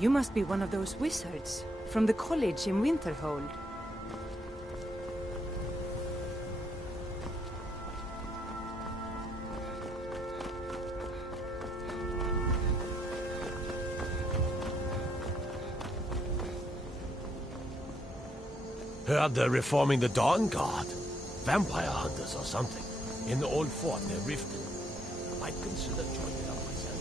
You must be one of those wizards from the college in Winterhold. Heard they're reforming the Dawn Guard. Vampire hunters or something. In the old fort near Riften. Might consider joining up myself.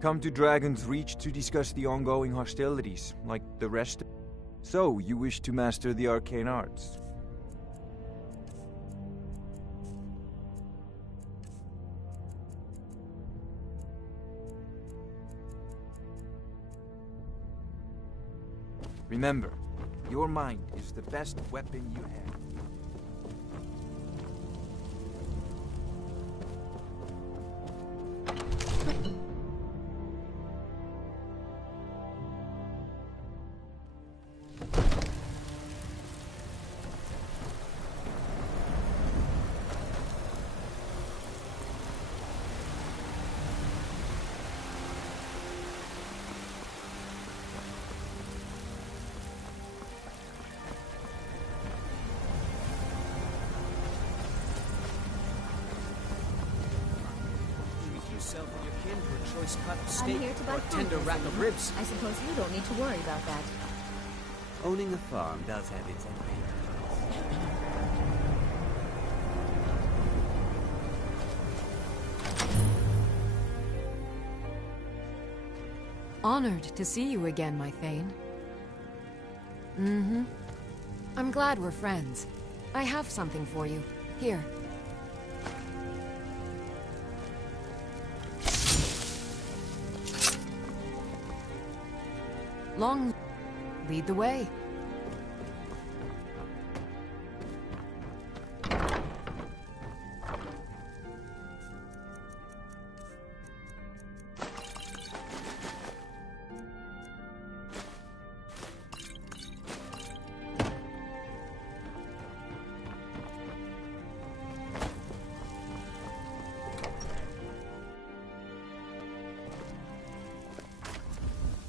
Come to Dragon's Reach to discuss the ongoing hostilities, like the rest. So, you wish to master the arcane arts? Remember, your mind is the best weapon you have. Cut of steak I'm here to buy or tender rack of ribs. I suppose you don't need to worry about that. Owning a farm does have its advantages. Honored to see you again, my Thane. Mm-hmm. I'm glad we're friends. I have something for you. Here. Long... Lead the way.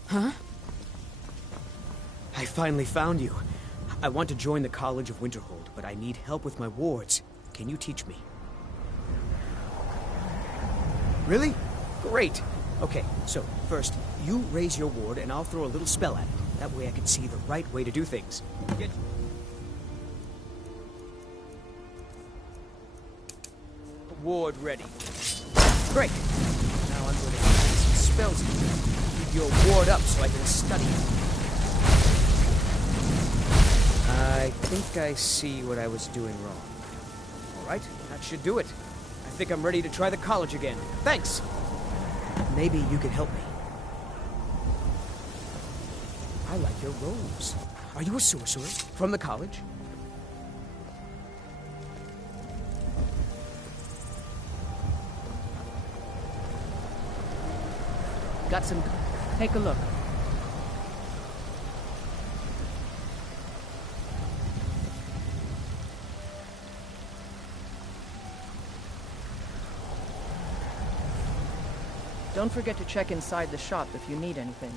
Huh? I finally found you. I want to join the College of Winterhold, but I need help with my wards. Can you teach me? Really? Great. Okay, so first, you raise your ward and I'll throw a little spell at it. That way I can see the right way to do things. Get... Ward ready. Great. Now I'm going to use some spells. Keep your ward up so I can study. I think I see what I was doing wrong. All right, that should do it. I think I'm ready to try the college again. Thanks! Maybe you can help me. I like your robes. Are you a sorcerer from the college? Got some... Take a look. Don't forget to check inside the shop if you need anything.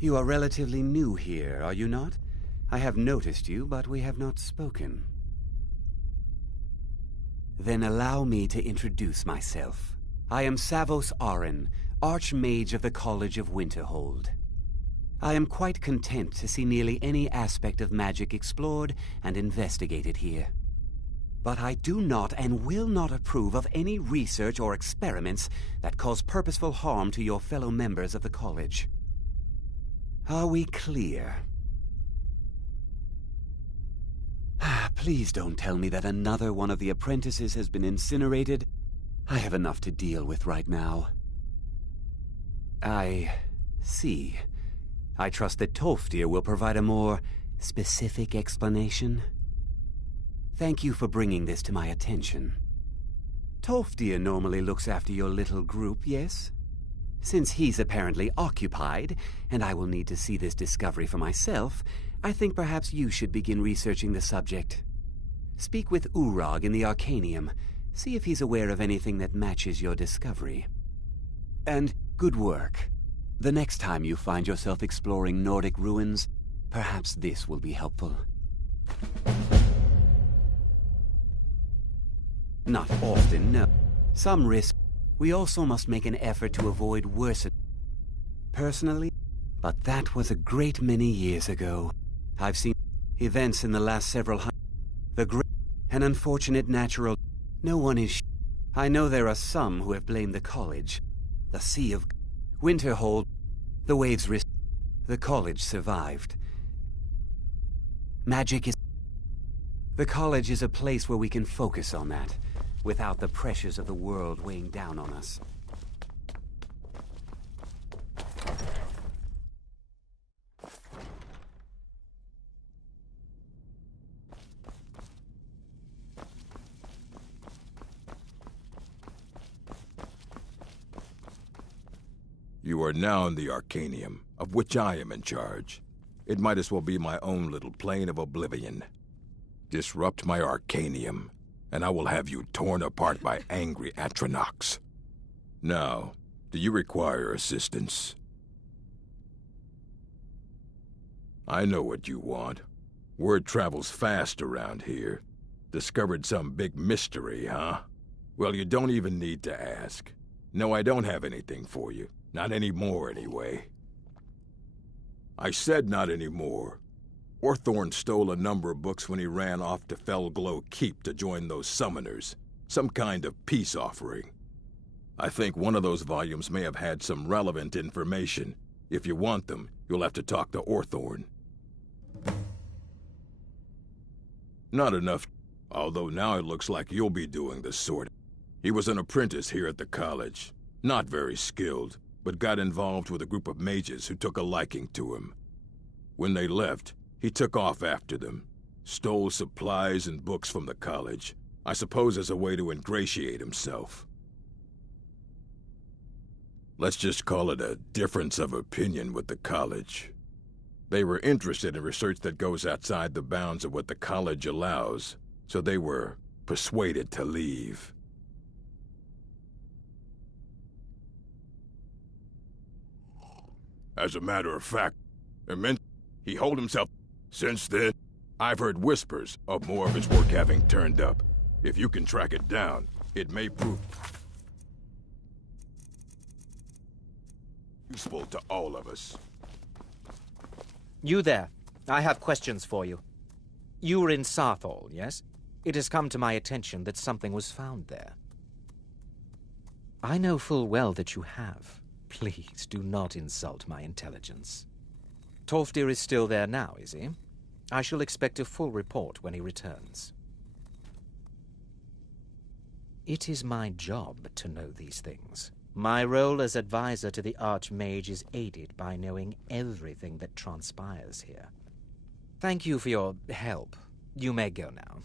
You are relatively new here, are you not? I have noticed you, but we have not spoken. Then allow me to introduce myself. I am Savos Arin, Archmage of the College of Winterhold. I am quite content to see nearly any aspect of magic explored and investigated here. But I do not and will not approve of any research or experiments that cause purposeful harm to your fellow members of the college. Are we clear? Please don't tell me that another one of the apprentices has been incinerated. I have enough to deal with right now. I see. I trust that Tolfdir will provide a more specific explanation. Thank you for bringing this to my attention. Tolfdir normally looks after your little group, yes? Since he's apparently occupied, and I will need to see this discovery for myself, I think perhaps you should begin researching the subject. Speak with Urag in the Arcanium. See if he's aware of anything that matches your discovery. And good work. The next time you find yourself exploring Nordic ruins, perhaps this will be helpful. Not often, no. Some risk. We also must make an effort to avoid worse. Personally, but that was a great many years ago. I've seen events in the last several hundred. The great and unfortunate natural. No one is. I know there are some who have blamed the college. The Sea of Winterhold. The waves risk. The college survived. Magic is. The college is a place where we can focus on that, without the pressures of the world weighing down on us. You are now in the Arcanium, of which I am in charge. It might as well be my own little plane of oblivion. Disrupt my Arcanium, and I will have you torn apart by angry Atronachs. Now, do you require assistance? I know what you want. Word travels fast around here. Discovered some big mystery, huh? Well, you don't even need to ask. No, I don't have anything for you. Not anymore, anyway. I said not anymore. Orthorn stole a number of books when he ran off to Felglow Keep to join those summoners. Some kind of peace offering. I think one of those volumes may have had some relevant information. If you want them, you'll have to talk to Orthorn. Not enough, although now it looks like you'll be doing the sorting. He was an apprentice here at the college. Not very skilled, but got involved with a group of mages who took a liking to him. When they left, he took off after them, stole supplies and books from the college, I suppose as a way to ingratiate himself. Let's just call it a difference of opinion with the college. They were interested in research that goes outside the bounds of what the college allows, so they were persuaded to leave. As a matter of fact, he holed himself. Since then, I've heard whispers of more of his work having turned up. If you can track it down, it may prove useful to all of us. You there. I have questions for you. You were in Sarthal, yes? It has come to my attention that something was found there. I know full well that you have. Please do not insult my intelligence. Tolfdir is still there now, is he? I shall expect a full report when he returns. It is my job to know these things. My role as advisor to the Archmage is aided by knowing everything that transpires here. Thank you for your help. You may go now.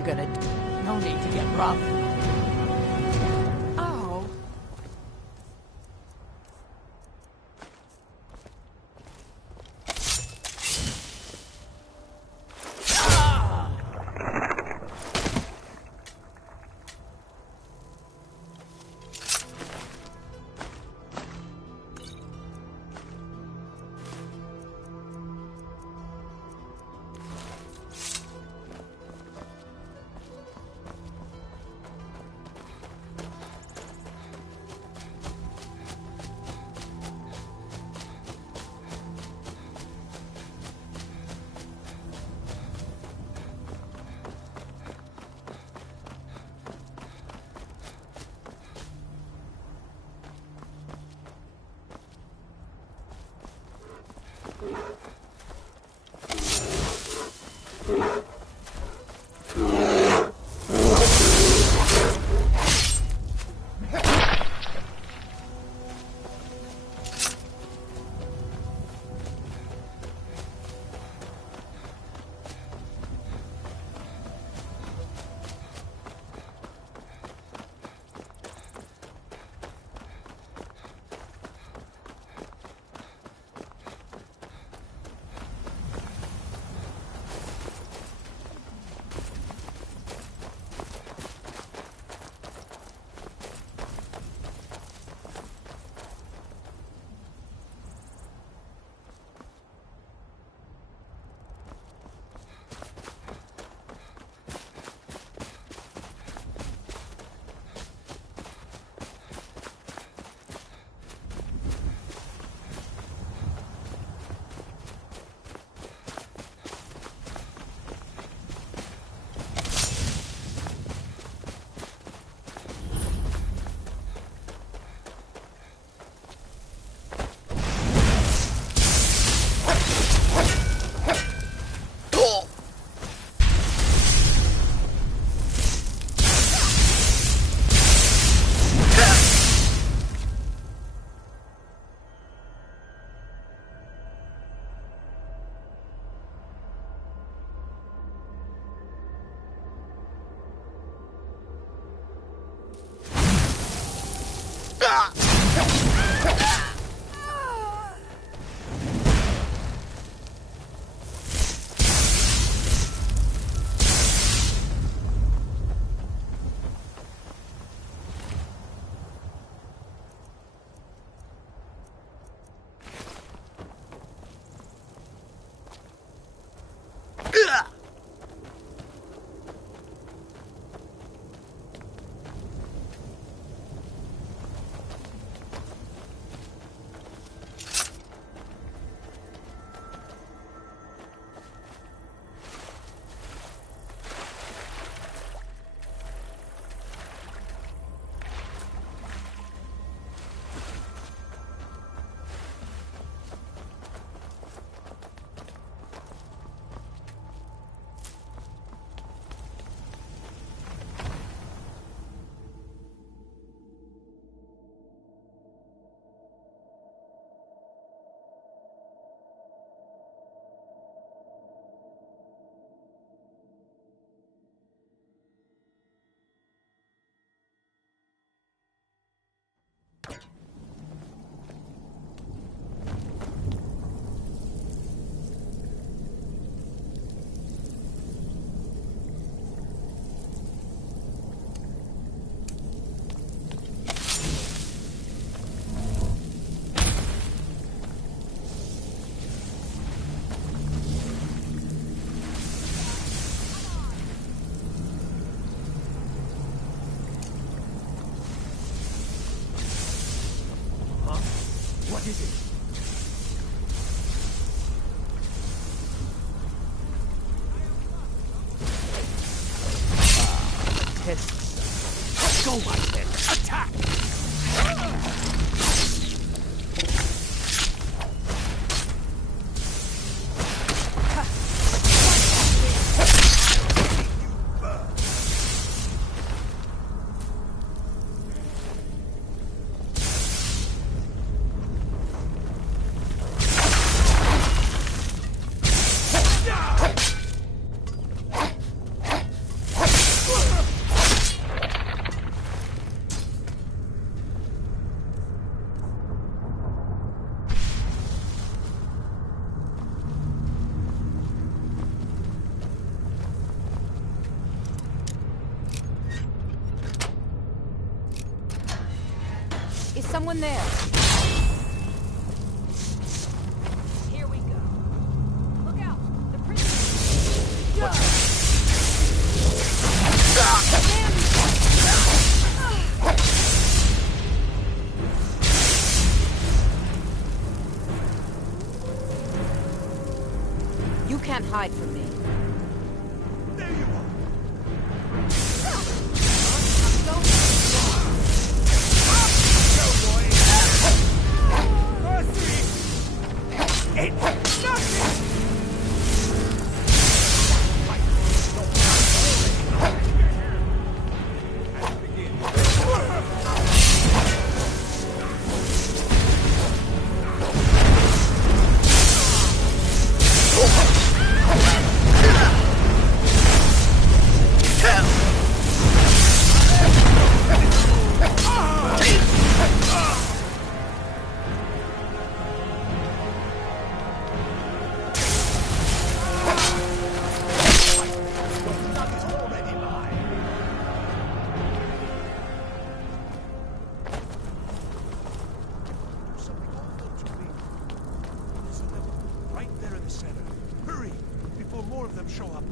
you gonna do? No need to get rough. Oh. What is it? Let's go, my friend. Attack! Is someone there? Here we go. Look out! The prison. You can't hide from me. There you are. Ain't nothing! Show up.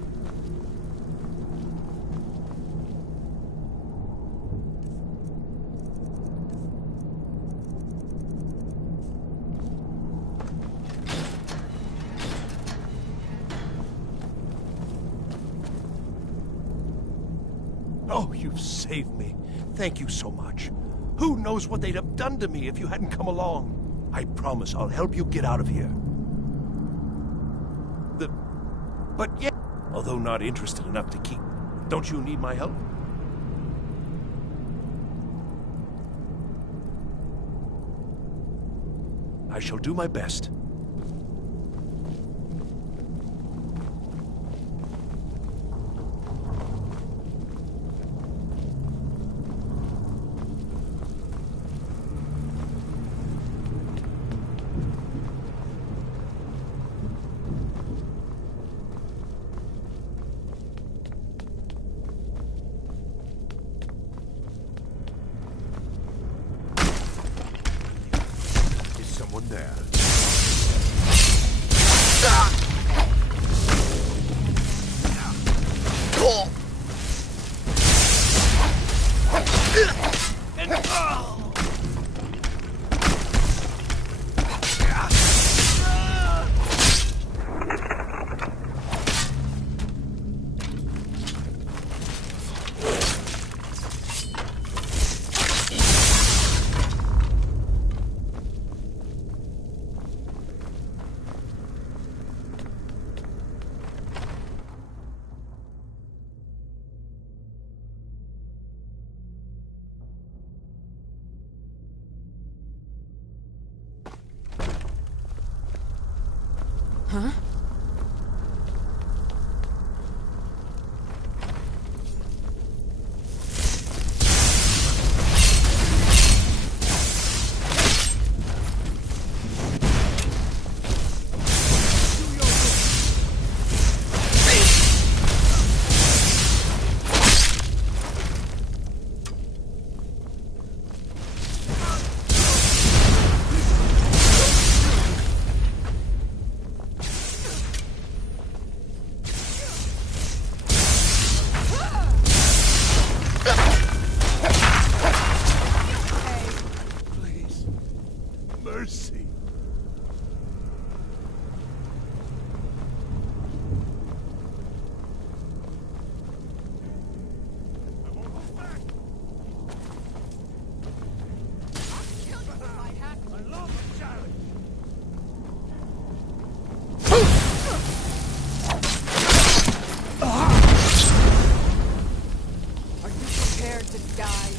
Oh, you've saved me. Thank you so much. Who knows what they'd have done to me if you hadn't come along? I promise I'll help you get out of here. But yeah, although not interested enough to keep, don't you need my help? I shall do my best. There. Huh? Mercy. I love the challenge. Are you prepared to die?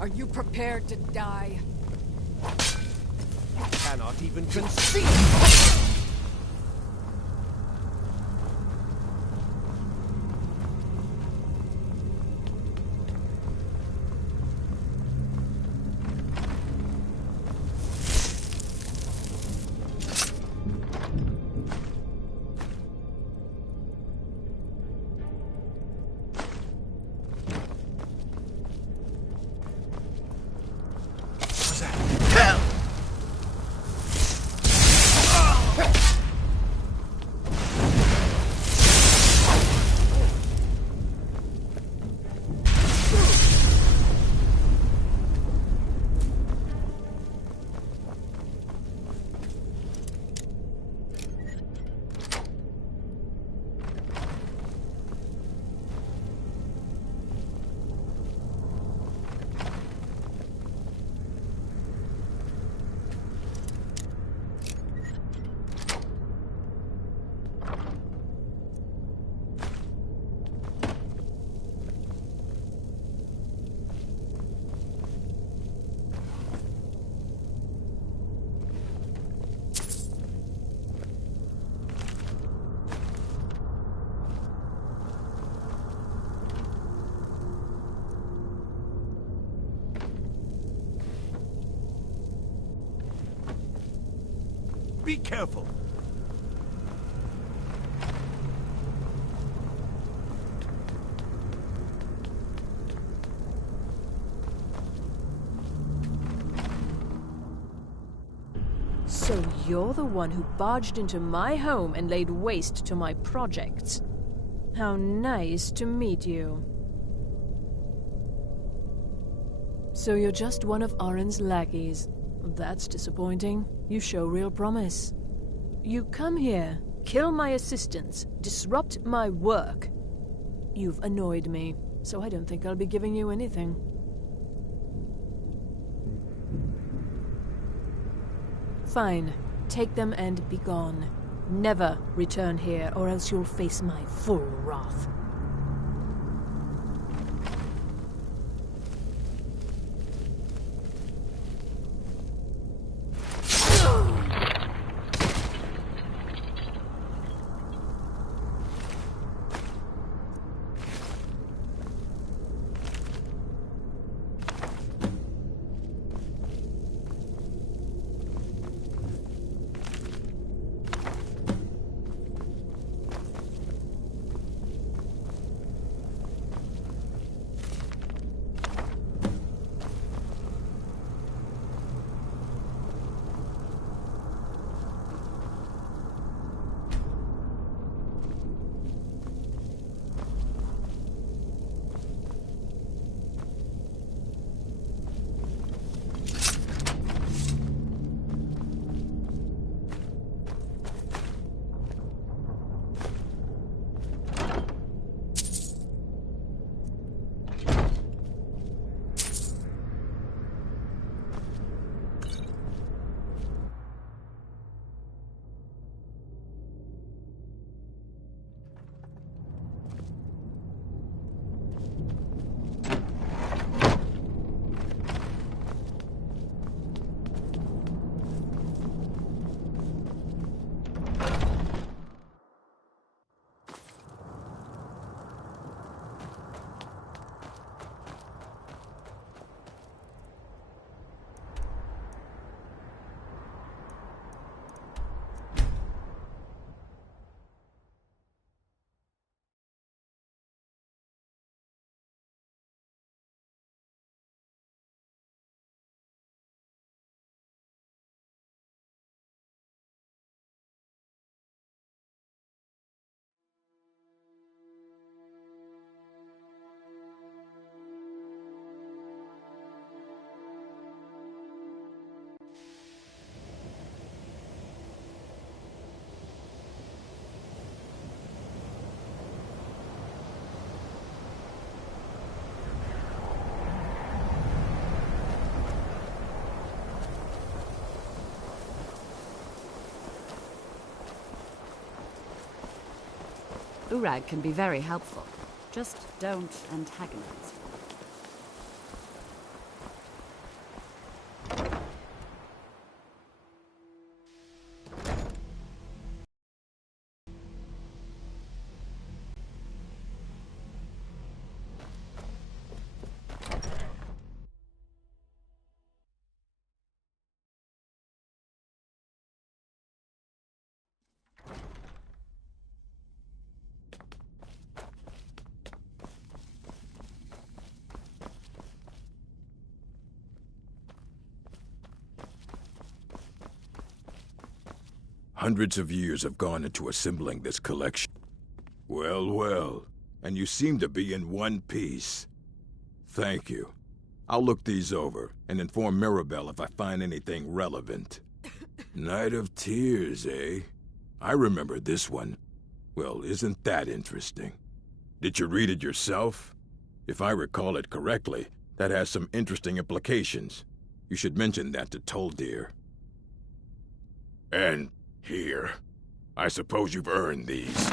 Are you prepared to die? cannot even conceive. Be careful. So you're the one who barged into my home and laid waste to my projects. How nice to meet you. So you're just one of Arin's lackeys. That's disappointing. You show real promise. You come here, kill my assistants, disrupt my work. You've annoyed me, so I don't think I'll be giving you anything. Fine. Take them and be gone. Never return here, or else you'll face my full wrath. Urag can be very helpful. Just don't antagonize. Hundreds of years have gone into assembling this collection. Well, well. And you seem to be in one piece. Thank you. I'll look these over and inform Mirabelle if I find anything relevant. Night of Tears, eh? I remember this one. Well, isn't that interesting? Did you read it yourself? If I recall it correctly, that has some interesting implications. You should mention that to Toldir. And here. I suppose you've earned these.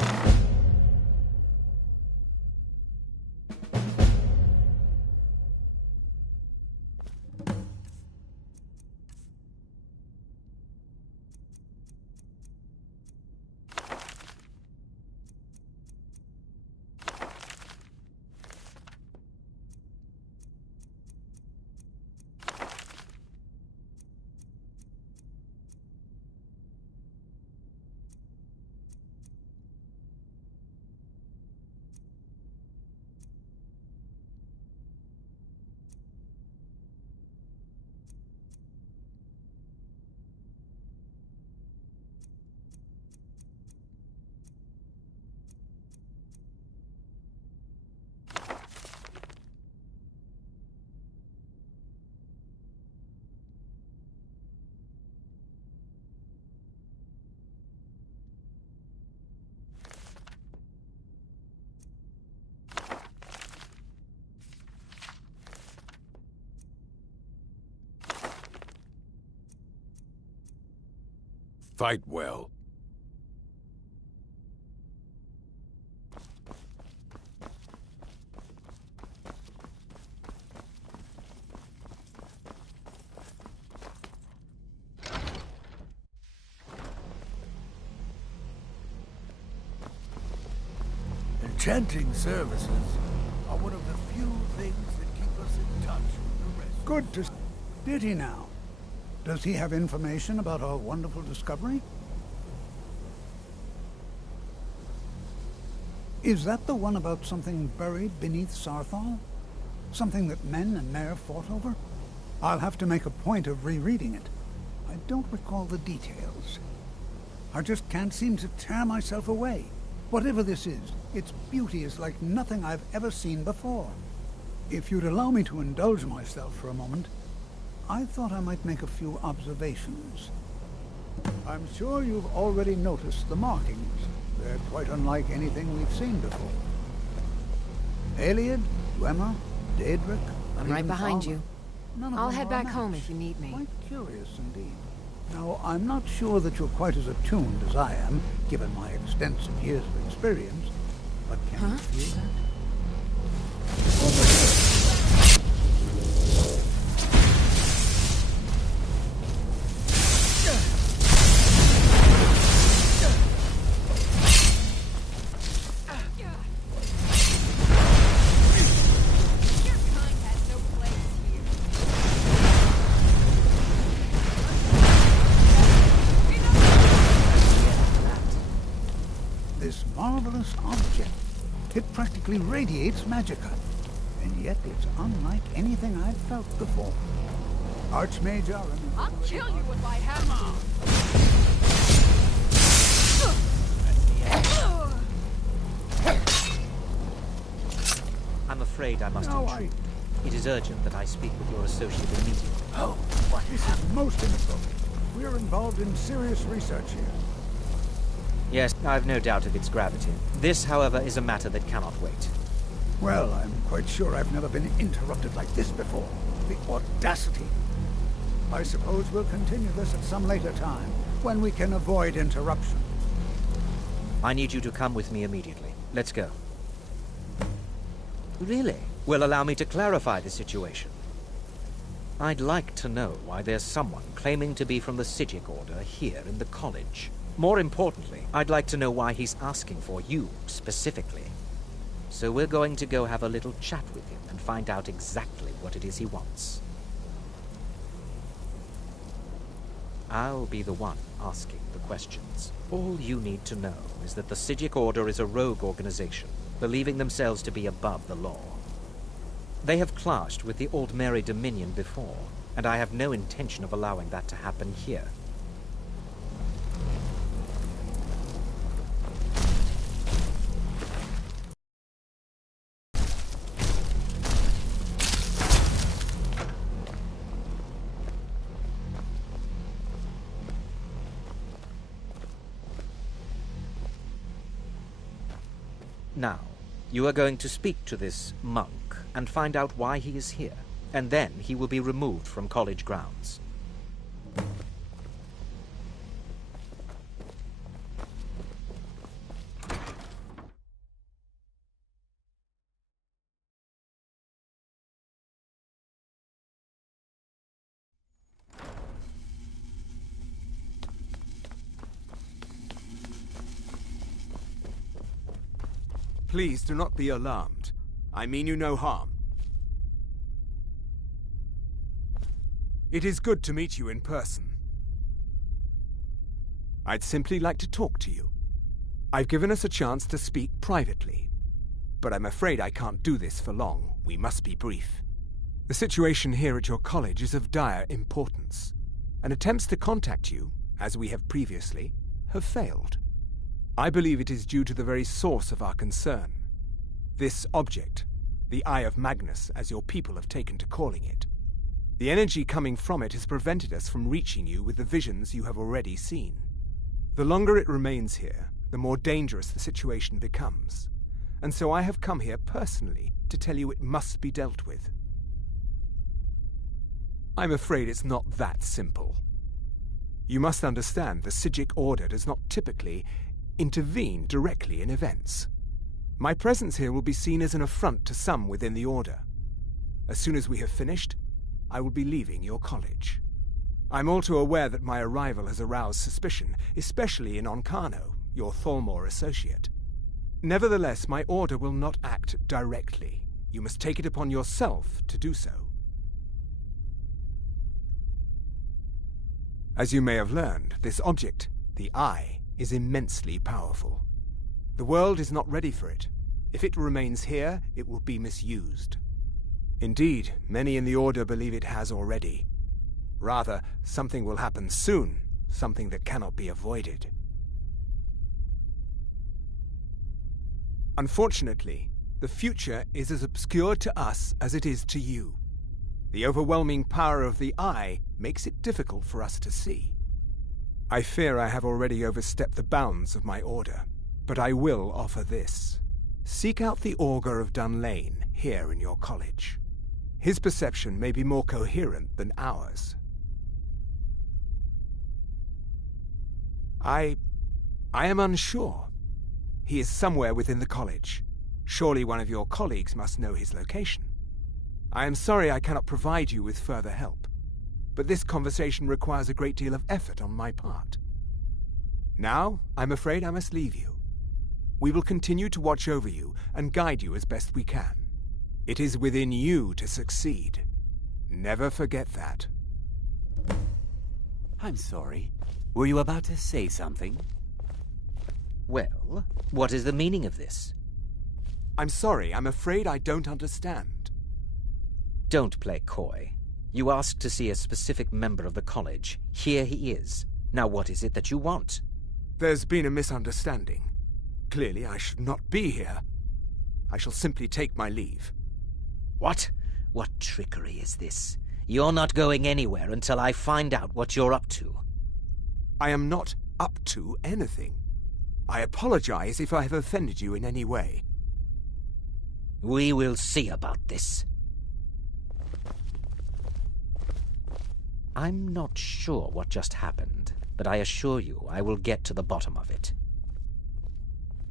Fight well. Enchanting services are one of the few things that keep us in touch with the rest. Good to... Did he now? Does he have information about our wonderful discovery? Is that the one about something buried beneath Sarthal? Something that men and Mare fought over? I'll have to make a point of rereading it. I don't recall the details. I just can't seem to tear myself away. Whatever this is, its beauty is like nothing I've ever seen before. If you'd allow me to indulge myself for a moment, I thought I might make a few observations. I'm sure you've already noticed the markings. They're quite unlike anything we've seen before. Eliad, Dwemer, Daedric... I'm right behind you. I'll head back matched. home if you need me. Quite curious indeed. Now, I'm not sure that you're quite as attuned as I am, given my extensive years of experience, but can you feel that? Marvelous object. It practically radiates magicka, and yet it's unlike anything I've felt before. Archmage Aaron... I'll kill you if I have to. I'm afraid I must intrude. It is urgent that I speak with your associate immediately. Oh, what? This is most inappropriate. We're involved in serious research here. Yes, I've no doubt of its gravity. This, however, is a matter that cannot wait. Well, I'm quite sure I've never been interrupted like this before. The audacity. I suppose we'll continue this at some later time, when we can avoid interruption. I need you to come with me immediately. Let's go. Really? Well, allow me to clarify the situation. I'd like to know why there's someone claiming to be from the Psijic Order here in the college. More importantly, I'd like to know why he's asking for you, specifically. So we're going to go have a little chat with him and find out exactly what it is he wants. I'll be the one asking the questions. All you need to know is that the Psijic Order is a rogue organization, believing themselves to be above the law. They have clashed with the Aldmeri Dominion before, and I have no intention of allowing that to happen here. Now, you are going to speak to this monk and find out why he is here, and then he will be removed from college grounds. Please do not be alarmed. I mean you no harm. It is good to meet you in person. I'd simply like to talk to you. I've given us a chance to speak privately, but I'm afraid I can't do this for long. We must be brief. The situation here at your college is of dire importance, and attempts to contact you, as we have previously, have failed. I believe it is due to the very source of our concern. This object, the Eye of Magnus, as your people have taken to calling it. The energy coming from it has prevented us from reaching you with the visions you have already seen. The longer it remains here, the more dangerous the situation becomes. And so I have come here personally to tell you it must be dealt with. I'm afraid it's not that simple. You must understand the Psijic Order does not typically intervene directly in events. My presence here will be seen as an affront to some within the Order. As soon as we have finished, I will be leaving your college. I'm all too aware that my arrival has aroused suspicion, especially in Onkano, your Thalmor associate. Nevertheless, my Order will not act directly. You must take it upon yourself to do so. As you may have learned, this object, the Eye, is immensely powerful. The world is not ready for it. If it remains here, it will be misused. Indeed, many in the Order believe it has already. Rather, something will happen soon, something that cannot be avoided. Unfortunately, the future is as obscure to us as it is to you. The overwhelming power of the Eye makes it difficult for us to see. I fear I have already overstepped the bounds of my Order, but I will offer this. Seek out the Augur of Dunlane here in your college. His perception may be more coherent than ours. I am unsure. He is somewhere within the college. Surely one of your colleagues must know his location. I am sorry I cannot provide you with further help, but this conversation requires a great deal of effort on my part. Now, I'm afraid I must leave you. We will continue to watch over you and guide you as best we can. It is within you to succeed. Never forget that. I'm sorry. Were you about to say something? Well, what is the meaning of this? I'm sorry, I'm afraid I don't understand. Don't play coy. You asked to see a specific member of the college. Here he is. Now what is it that you want? There's been a misunderstanding. Clearly I should not be here. I shall simply take my leave. What? What trickery is this? You're not going anywhere until I find out what you're up to. I am not up to anything. I apologize if I have offended you in any way. We will see about this. I'm not sure what just happened, but I assure you I will get to the bottom of it.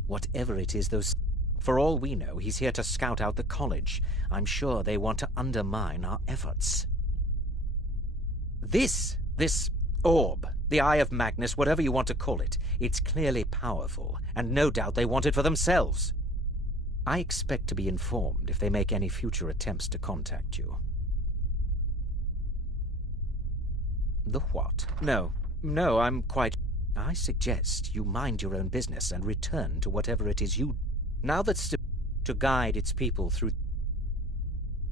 Whatever it is, for all we know, he's here to scout out the college. I'm sure they want to undermine our efforts. This orb, the Eye of Magnus, whatever you want to call it, it's clearly powerful, and no doubt they want it for themselves. I expect to be informed if they make any future attempts to contact you. The what? No, I'm quite... I suggest you mind your own business and return to whatever it is you... Now that's to guide its people through...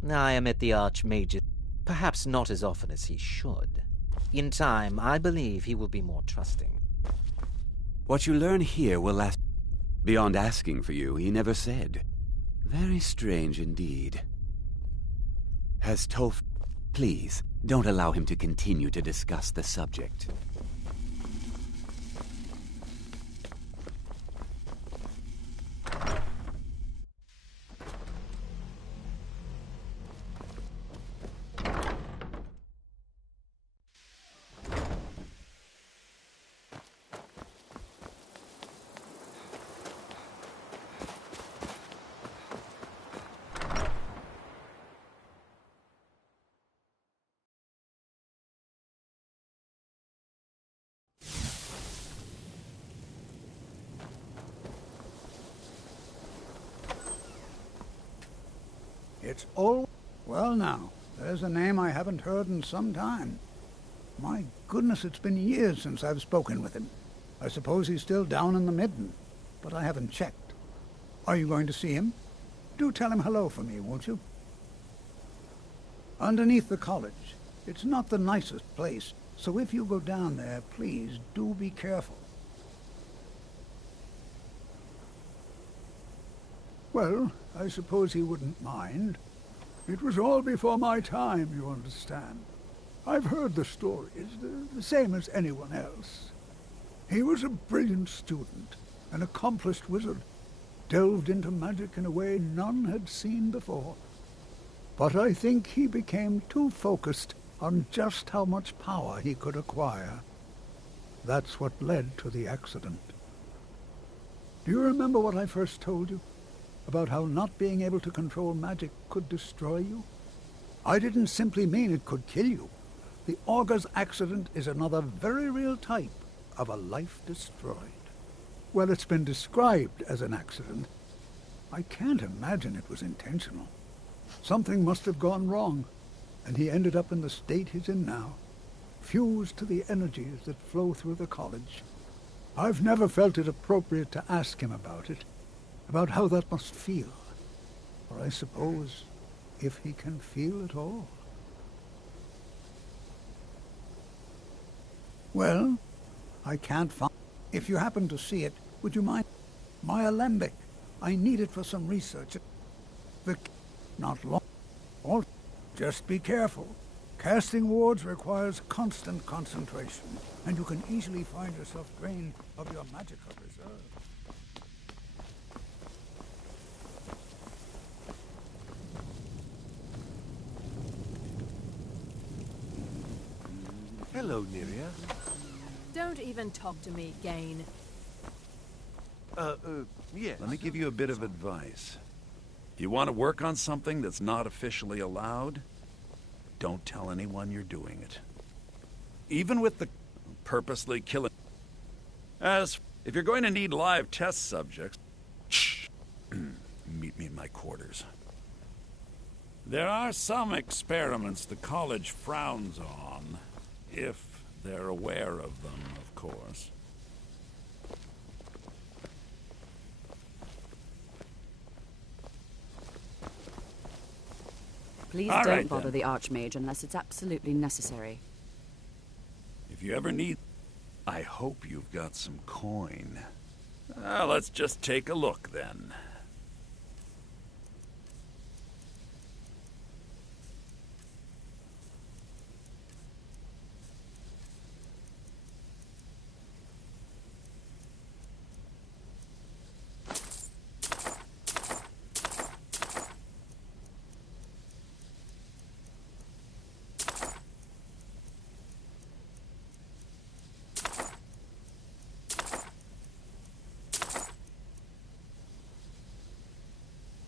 I am at the Archmage, perhaps not as often as he should. In time, I believe he will be more trusting. What you learn here will last... Beyond asking for you, he never said. Very strange indeed. Has Toph... Please, don't allow him to continue to discuss the subject. It's all... Well now, there's a name I haven't heard in some time. My goodness, it's been years since I've spoken with him. I suppose he's still down in the Midden, but I haven't checked. Are you going to see him? Do tell him hello for me, won't you? Underneath the college. It's not the nicest place, so if you go down there, please do be careful. Well, I suppose he wouldn't mind. It was all before my time, you understand. I've heard the stories, the same as anyone else. He was a brilliant student, an accomplished wizard, delved into magic in a way none had seen before. But I think he became too focused on just how much power he could acquire. That's what led to the accident. Do you remember what I first told you? About how not being able to control magic could destroy you? I didn't simply mean it could kill you. The Augur's accident is another very real type of a life destroyed. Well, it's been described as an accident. I can't imagine it was intentional. Something must have gone wrong, and he ended up in the state he's in now, fused to the energies that flow through the college. I've never felt it appropriate to ask him about how that must feel. Or I suppose, if he can feel at all. Well, I can't find... If you happen to see it, would you mind? My alembic. I need it for some research. Not long. Oh, just be careful. Casting wards requires constant concentration, and you can easily find yourself drained of your magical reserve. Hello, Neria. Don't even talk to me, Gain. Yeah. Let me give you a bit of advice. If you want to work on something that's not officially allowed, don't tell anyone you're doing it. Even with the purposely killing... As if you're going to need live test subjects, meet me in my quarters. There are some experiments the college frowns on, if they're aware of them, of course. Please All don't right, bother then. the Archmage unless it's absolutely necessary. If you ever need... I hope you've got some coin. Let's just take a look, then.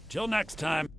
Till next time.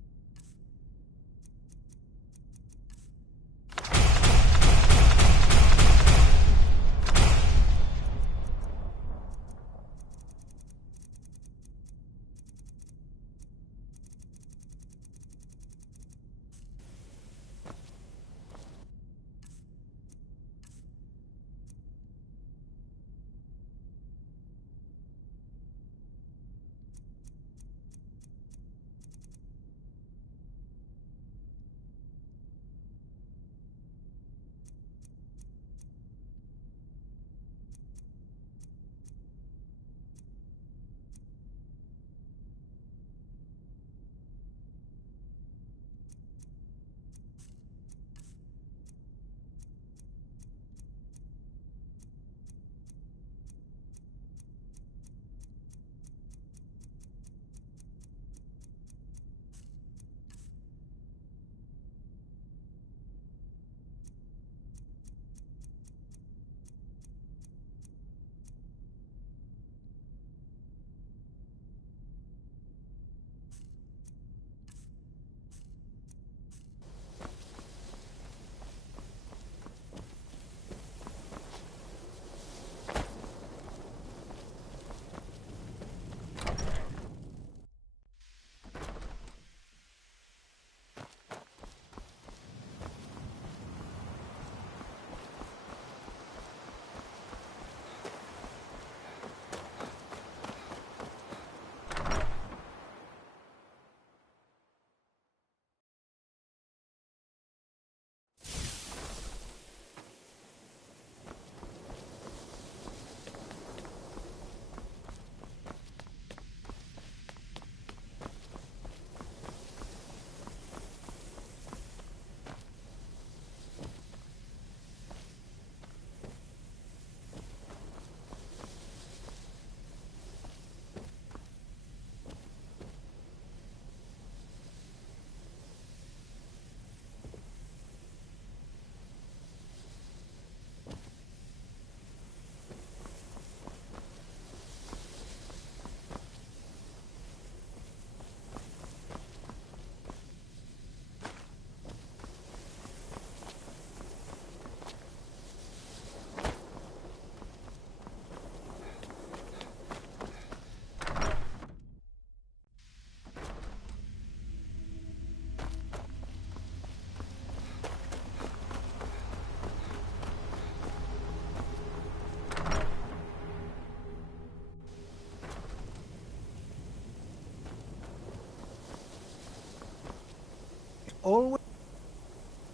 always...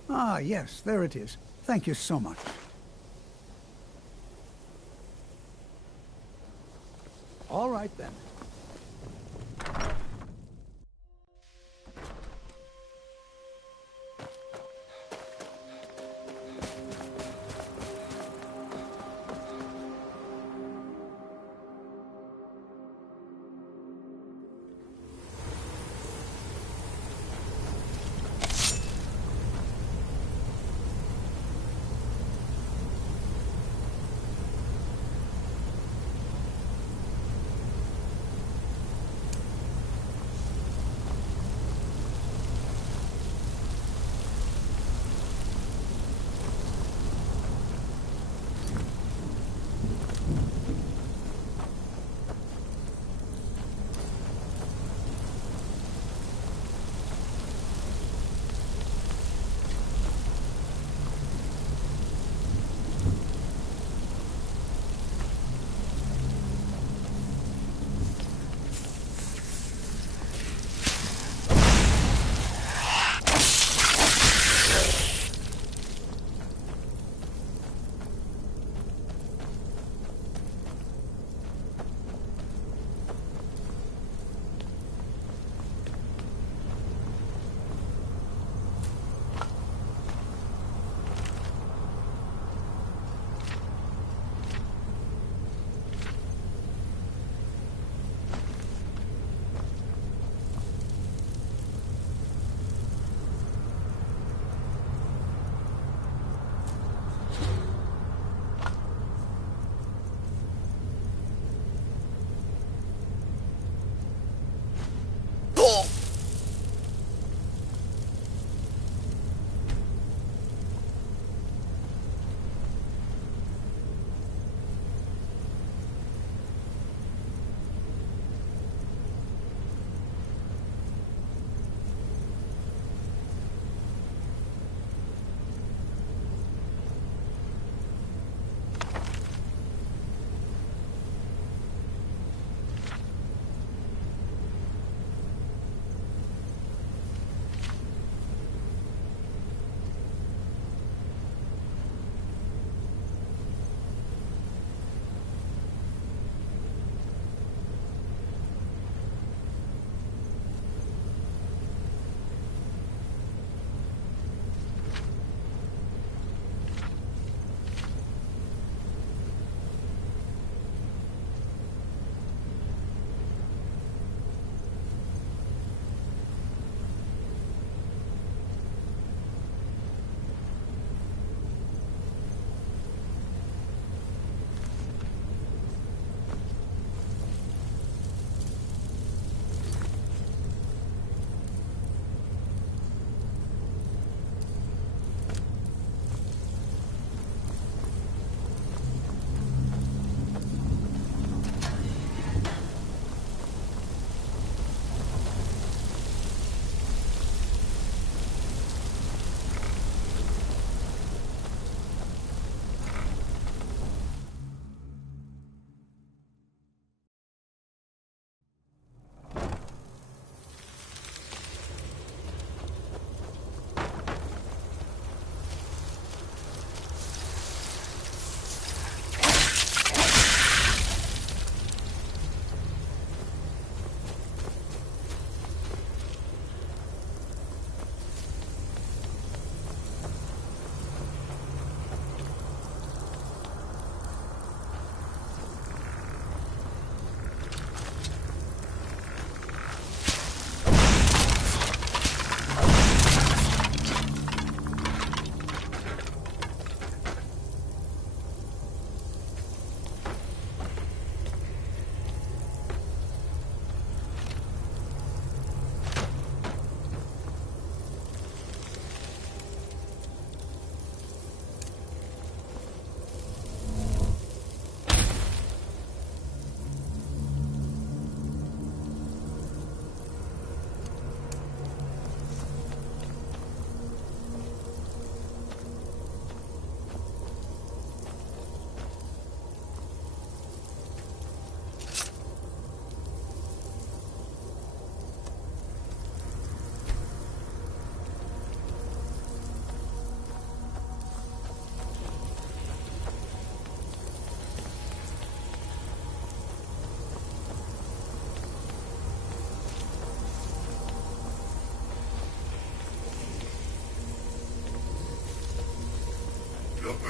Ah, yes, there it is. Thank you so much. All right, then.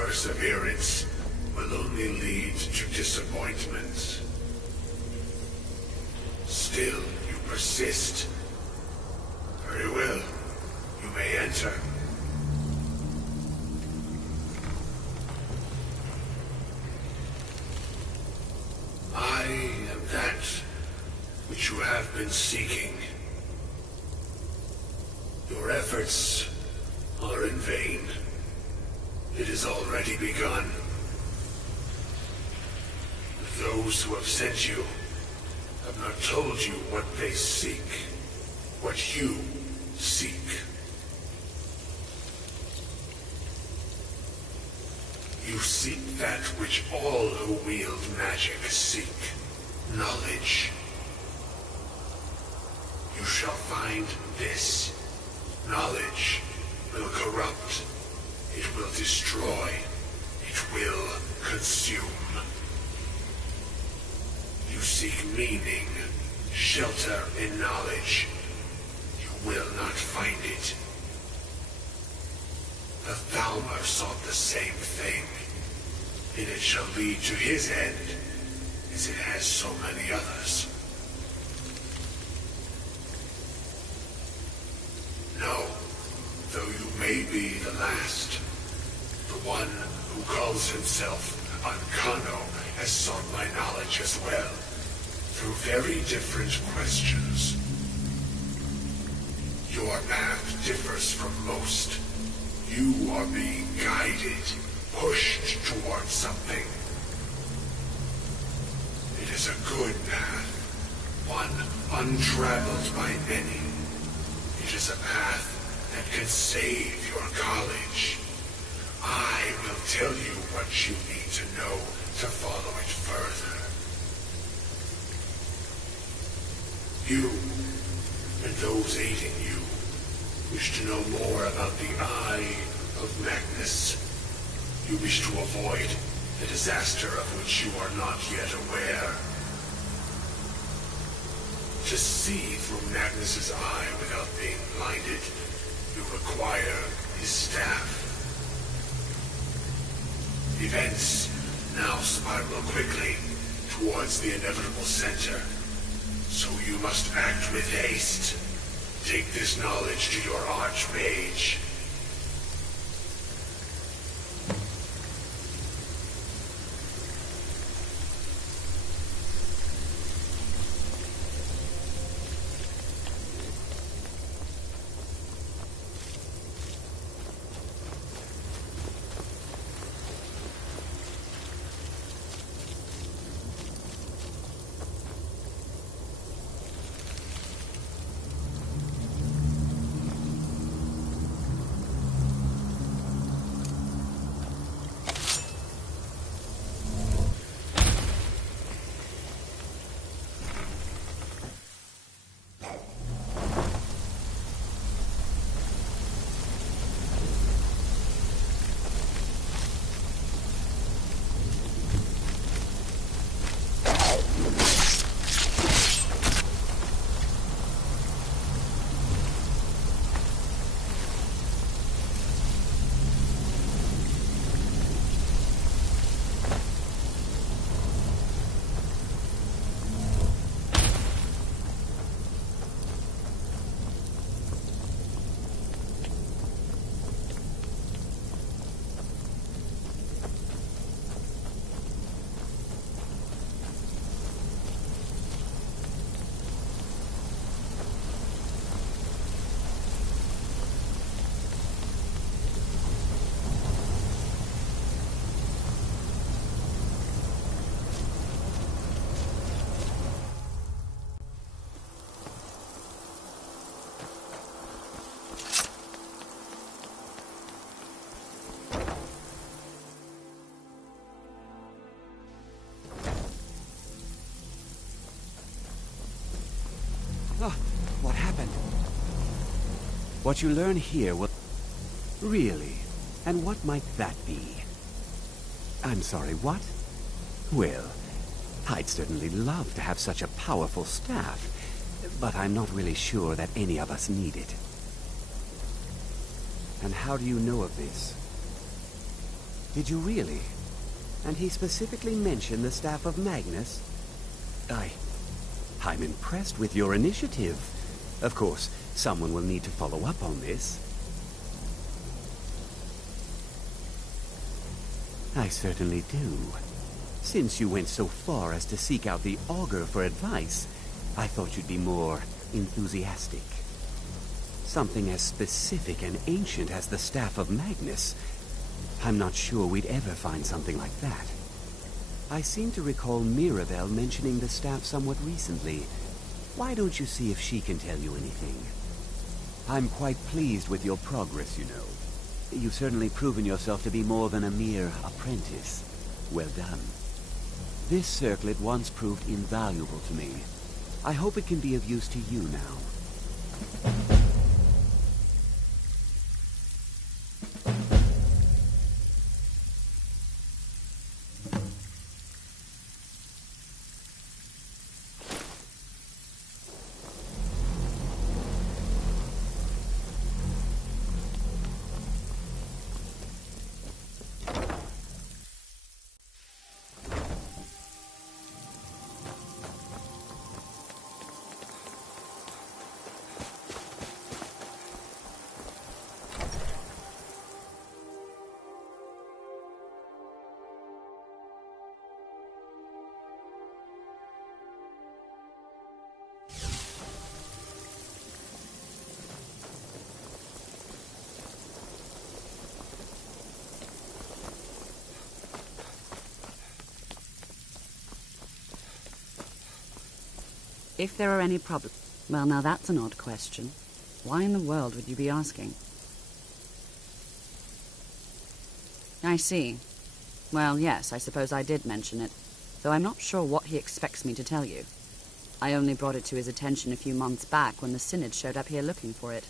perseverance will only lead to disappointments. Still, you persist. Very well. You may enter. I am that which you have been seeking. Your efforts are in vain. It has already begun. Those who have sent you have not told you what they seek, what you seek. You seek that which all who wield magic seek, knowledge. You shall find this. Knowledge will corrupt. It will destroy. It will consume. You seek meaning, shelter in knowledge. You will not find it. The Thalmor sought the same thing, and it shall lead to his end, as it has so many others. No, though you may be the last, the one who calls himself Ancano has sought my knowledge as well, through very different questions. Your path differs from most. You are being guided, pushed towards something. It is a good path, one untraveled by many. It is a path that can save your college. I will tell you what you need to know to follow it further. You, and those aiding you, wish to know more about the Eye of Magnus. You wish to avoid the disaster of which you are not yet aware. To see through Magnus's eye without being blinded, you require his staff. Events now spiral quickly towards the inevitable center, so you must act with haste. Take this knowledge to your Archmage. Oh, what happened? What you learn here will... Really? And what might that be? I'm sorry, what? Well, I'd certainly love to have such a powerful staff, but I'm not really sure that any of us need it. And how do you know of this? Did you really? And he specifically mentioned the staff of Magnus? I'm impressed with your initiative. Of course, someone will need to follow up on this. I certainly do. Since you went so far as to seek out the Augur for advice, I thought you'd be more enthusiastic. Something as specific and ancient as the Staff of Magnus. I'm not sure we'd ever find something like that. I seem to recall Mirabelle mentioning the staff somewhat recently. Why don't you see if she can tell you anything? I'm quite pleased with your progress, you know. You've certainly proven yourself to be more than a mere apprentice. Well done. This circlet once proved invaluable to me. I hope it can be of use to you now. If there are any problems... Well, now that's an odd question. Why in the world would you be asking? I see. Well, yes, I suppose I did mention it, though I'm not sure what he expects me to tell you. I only brought it to his attention a few months back when the Synod showed up here looking for it.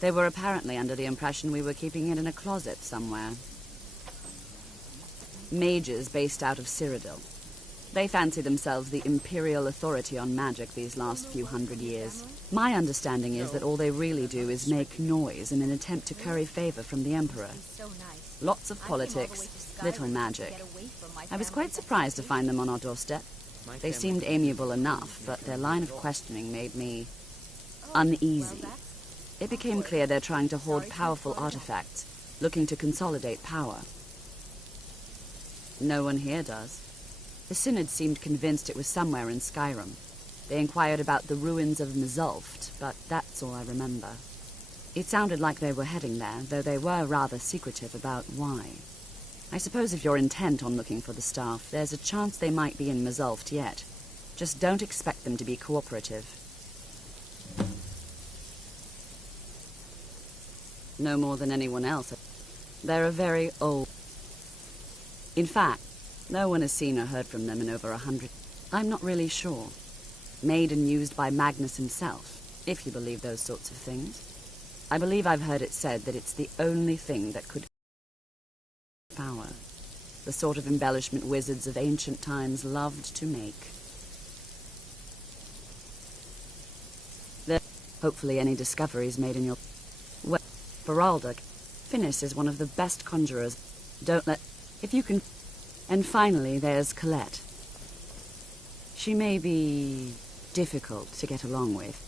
They were apparently under the impression we were keeping it in a closet somewhere. Mages based out of Cyrodiil. They fancy themselves the imperial authority on magic these last few hundred years. My understanding is that all they really do is make noise in an attempt to curry favor from the Emperor. Lots of politics, little magic. I was quite surprised to find them on our doorstep. They seemed amiable enough, but their line of questioning made me uneasy. It became clear they're trying to hoard powerful artifacts, looking to consolidate power. No one here does. The Synod seemed convinced it was somewhere in Skyrim. They inquired about the ruins of Mzulft, but that's all I remember. It sounded like they were heading there, though they were rather secretive about why. I suppose if you're intent on looking for the staff, there's a chance they might be in Mzulft yet. Just don't expect them to be cooperative. No more than anyone else. They're a very old... In fact, no one has seen or heard from them in over 100... I'm not really sure. Made and used by Magnus himself, if you believe those sorts of things. I believe I've heard it said that it's the only thing that could... power. The sort of embellishment wizards of ancient times loved to make. There... Hopefully any discoveries made in your... Well, Feralda, Finis is one of the best conjurers. Don't let... If you can... And finally, there's Colette. She may be difficult to get along with.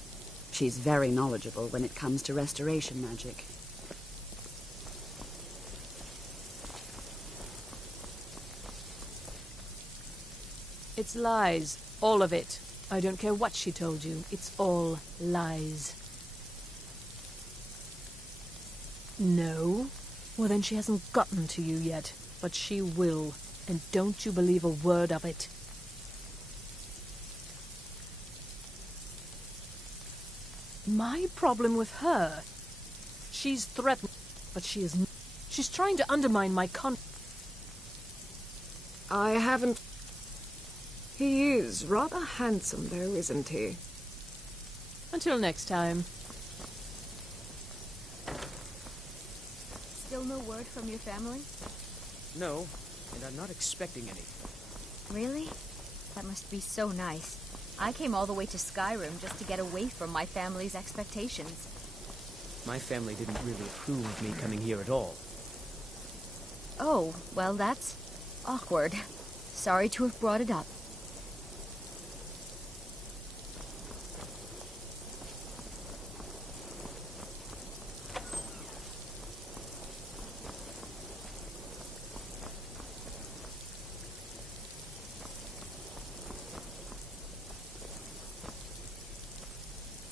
She's very knowledgeable when it comes to restoration magic. It's lies. All of it. I don't care what she told you. It's all lies. No? Well, then she hasn't gotten to you yet. But she will. And don't you believe a word of it. My problem with her... She's threatened, but she is... She's trying to undermine my I haven't... He is rather handsome, though, isn't he? Until next time. Still no word from your family? No, and I'm not expecting any. Really? That must be so nice. I came all the way to Skyrim just to get away from my family's expectations. My family didn't really approve of me coming here at all. Oh, well, that's awkward. Sorry to have brought it up.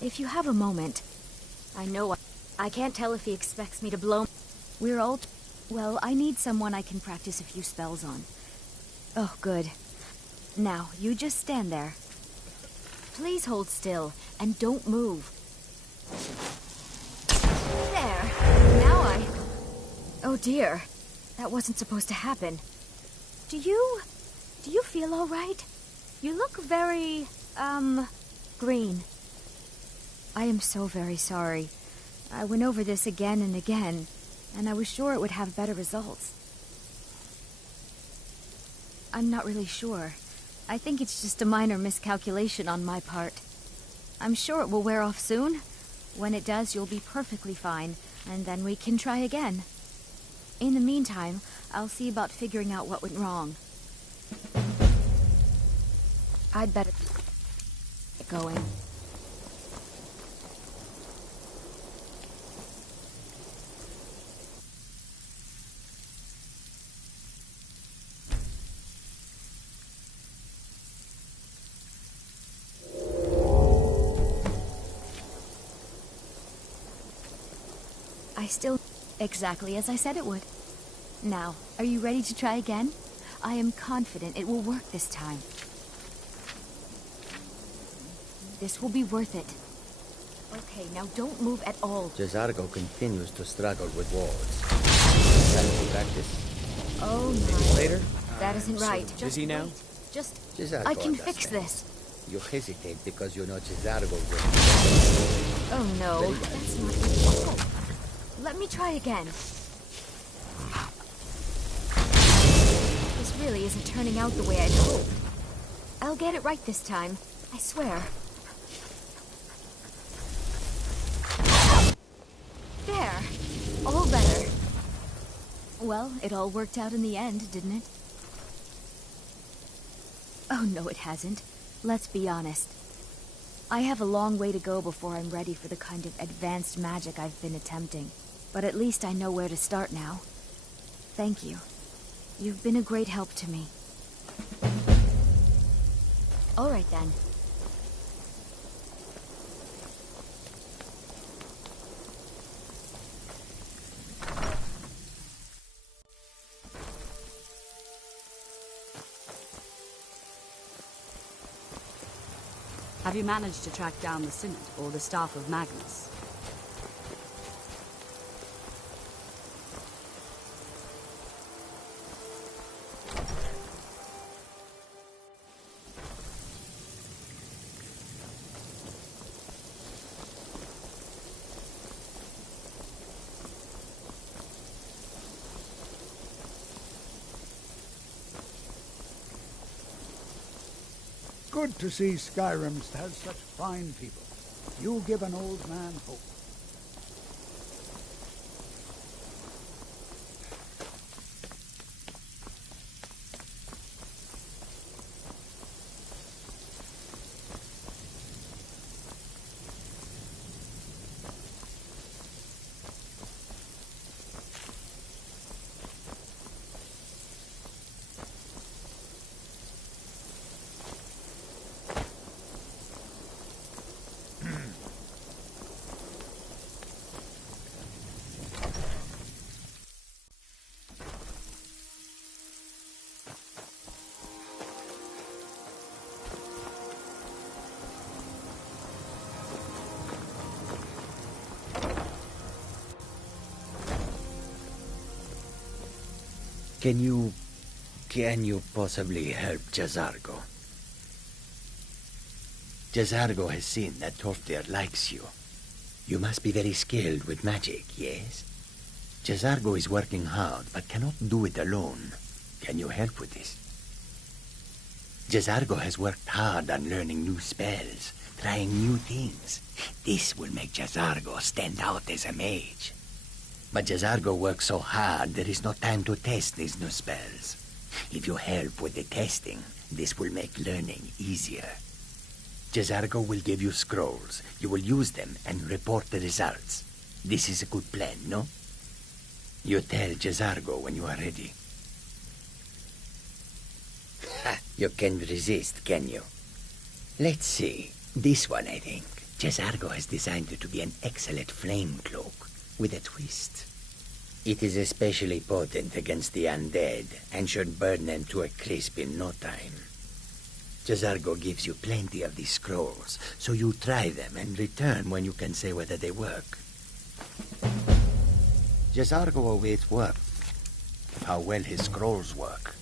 If you have a moment, I know I can't tell if he expects me to blow. We're all... Well, I need someone I can practice a few spells on. Oh, good. Now, you just stand there. Please hold still, and don't move. There. Now Oh dear. That wasn't supposed to happen. Do you feel all right? You look very, green. I am so very sorry. I went over this again and again, and I was sure it would have better results. I'm not really sure. I think it's just a minor miscalculation on my part. I'm sure it will wear off soon. When it does, you'll be perfectly fine, and then we can try again. In the meantime, I'll see about figuring out what went wrong. I'd better get going. Still exactly as I said it would. Now, are you ready to try again? I am confident it will work this time. This will be worth it. Okay, now don't move at all. Jazargo continues to struggle with words. Can we practice? Oh my. Later? That isn't right. Just busy now? Just... Jazargo I can fix understands. this. You hesitate because you know Jazargo will... Oh no, Very that's not good. Oh. Let me try again. This really isn't turning out the way I'd hoped. I'll get it right this time. I swear. There. All better. Well, it all worked out in the end, didn't it? Oh, no, it hasn't. Let's be honest. I have a long way to go before I'm ready for the kind of advanced magic I've been attempting. But at least I know where to start now. Thank you. You've been a great help to me. All right, then. Have you managed to track down the Synod, or the staff of Magnus? Good to see Skyrim has such fine people. You give an old man hope. Can you possibly help Jazargo? Jazargo has seen that Torftir likes you. You must be very skilled with magic, yes? Jazargo is working hard, but cannot do it alone. Can you help with this? Jazargo has worked hard on learning new spells, trying new things. This will make Jazargo stand out as a mage. But Jazargo works so hard, there is no time to test these new spells. If you help with the testing, this will make learning easier. Jazargo will give you scrolls. You will use them and report the results. This is a good plan, no? You tell Jazargo when you are ready. Ha! You can't resist, can you? Let's see. This one, I think. Jazargo has designed it to be an excellent flame cloak with a twist. It is especially potent against the undead and should burn them to a crisp in no time. Jazargo gives you plenty of these scrolls, so you try them and return when you can say whether they work. Jazargo awaits word of how well his scrolls work.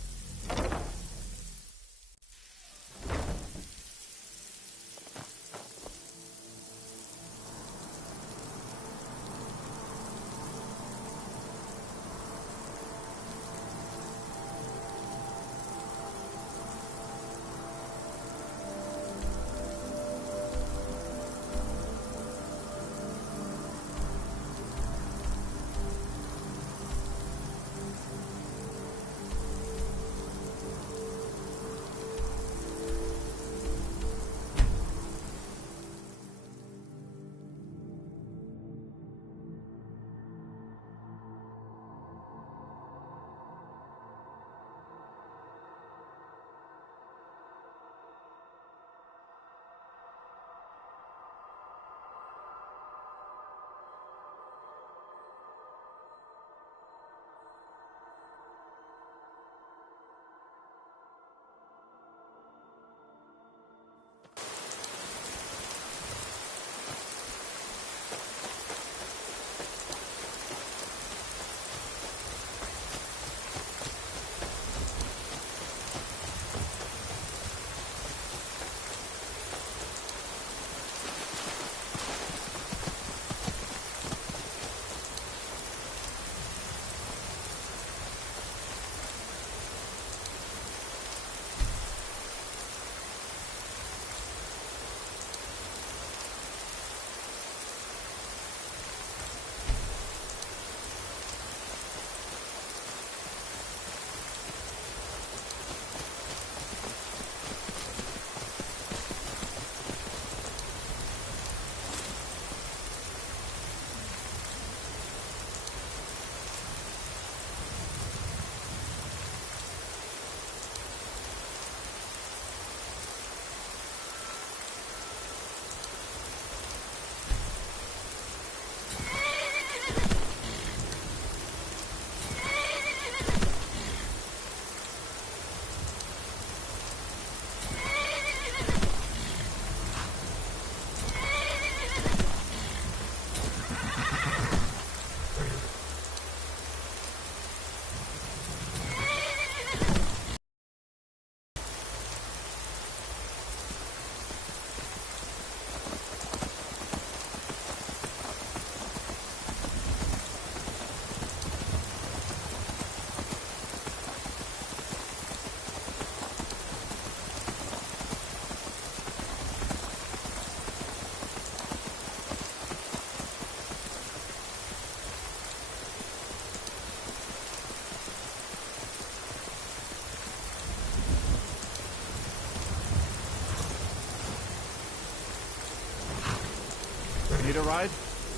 Need a ride?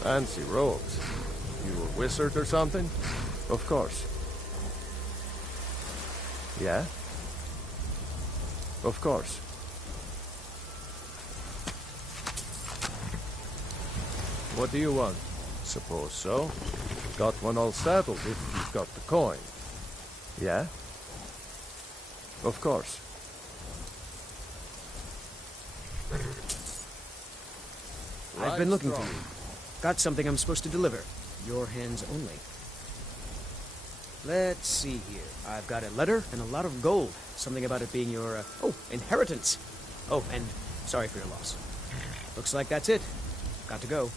Fancy robes. You a wizard or something? Of course. Yeah? Of course. What do you want? Suppose so. Got one all saddled if you've got the coin. Yeah? Of course. I've been looking for you. Got something I'm supposed to deliver. Your hands only. Let's see here. I've got a letter and a lot of gold. Something about it being your, inheritance. Oh, and sorry for your loss. Looks like that's it. Got to go.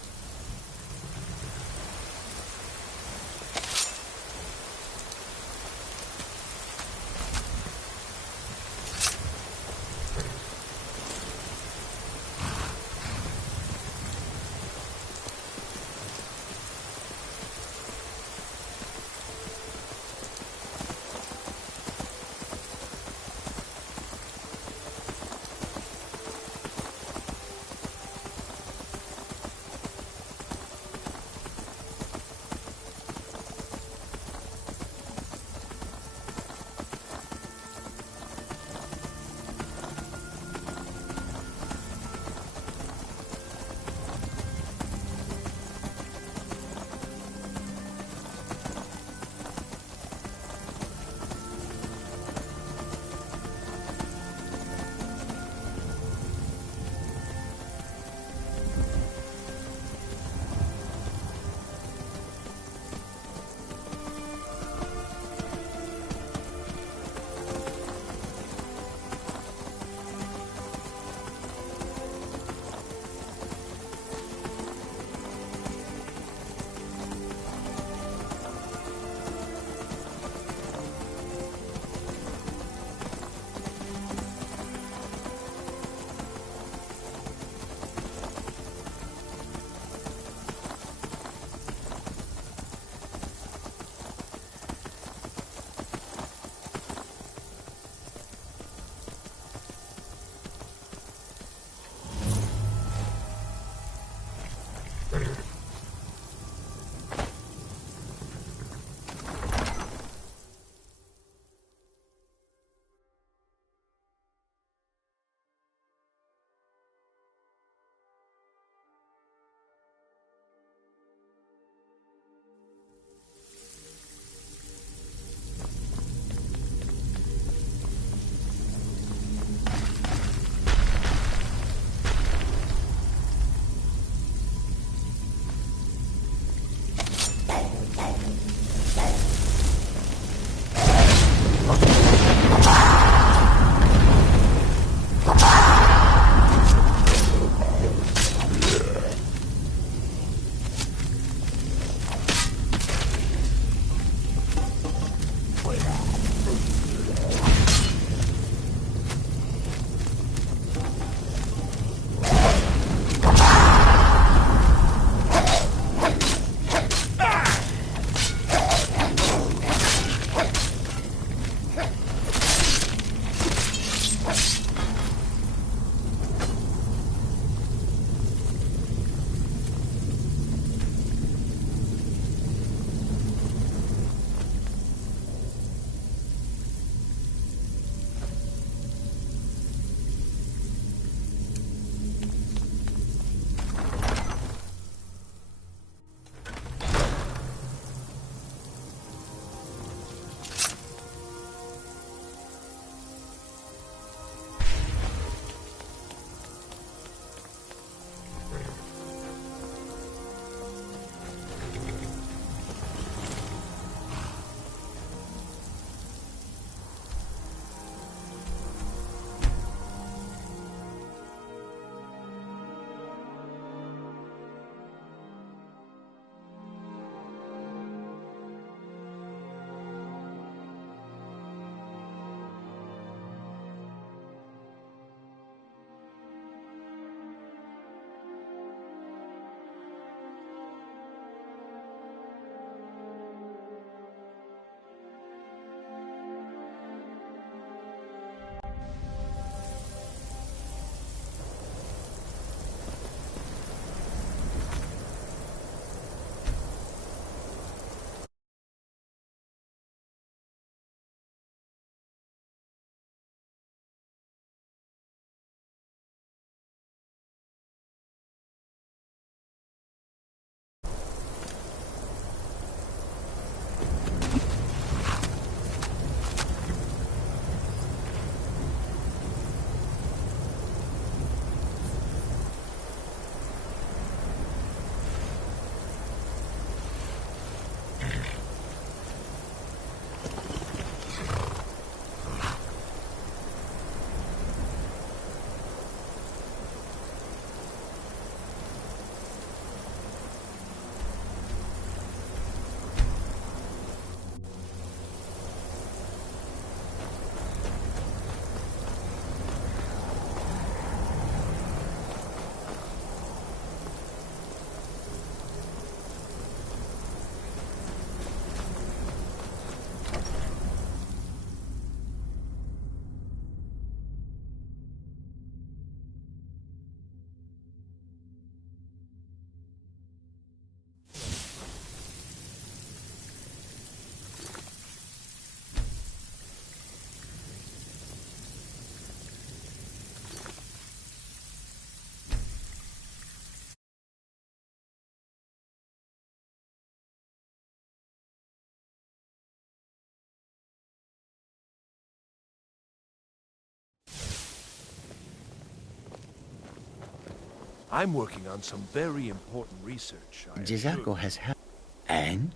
I'm working on some very important research. Jezargo has helped. And?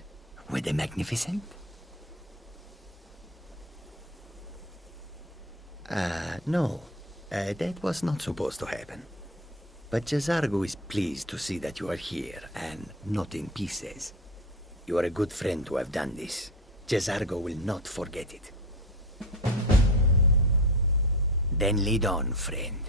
Were they magnificent? No. That was not supposed to happen. But Jezargo is pleased to see that you are here, and not in pieces. You are a good friend to have done this. Jezargo will not forget it. Then lead on, friend.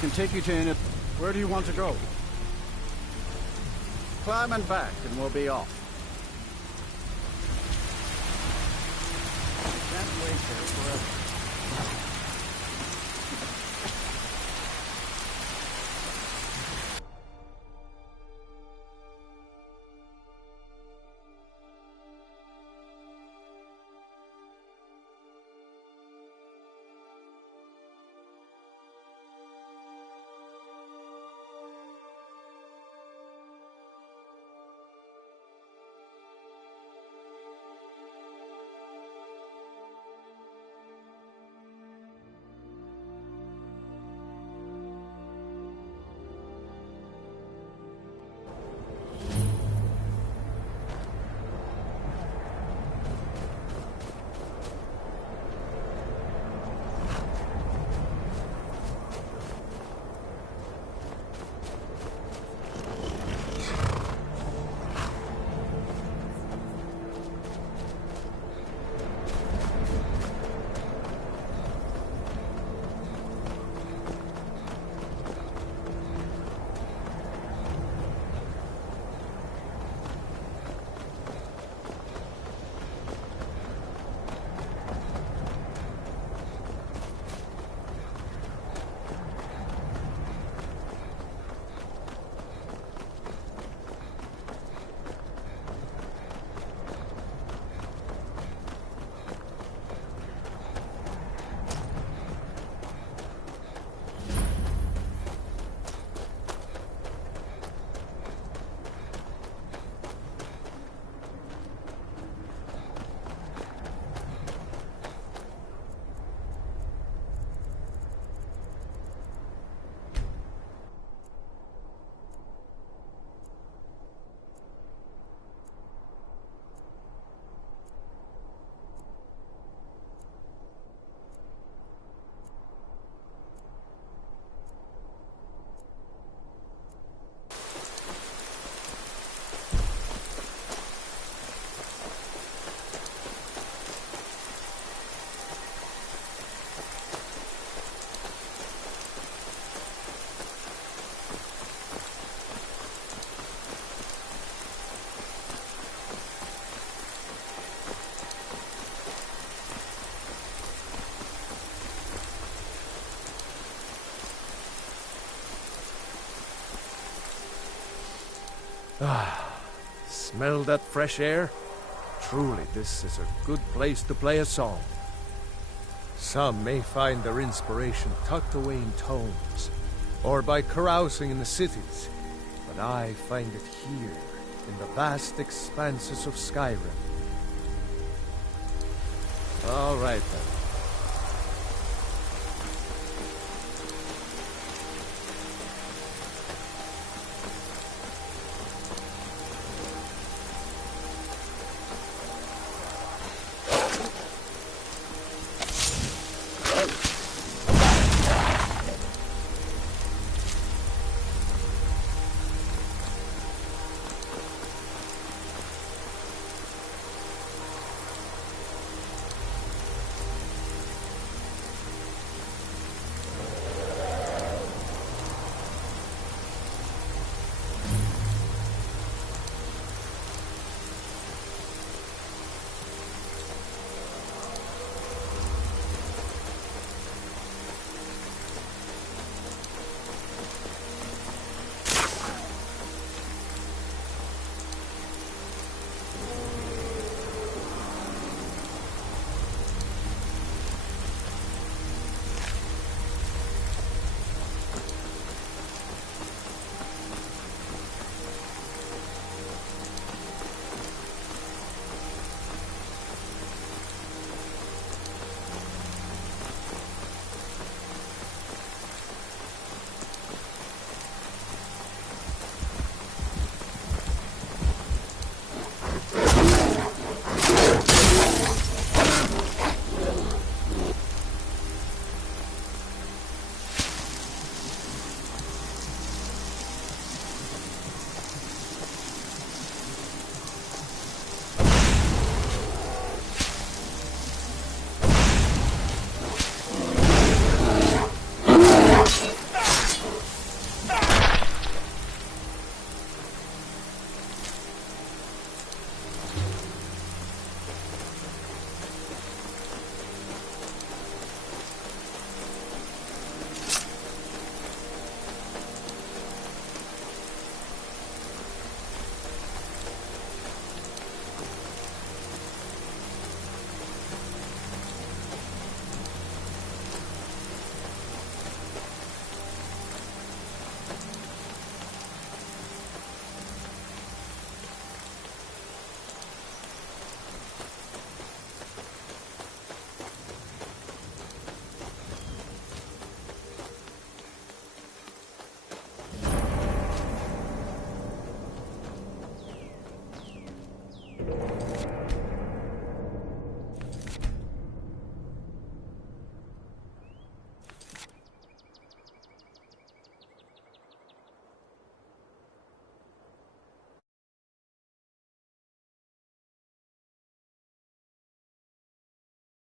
Can take you to Innet. Where do you want to go? Climb and back, and we'll be off. Can't wait there forever. Ah, smell that fresh air? Truly, this is a good place to play a song. Some may find their inspiration tucked away in tomes, or by carousing in the cities, but I find it here, in the vast expanses of Skyrim. All right then.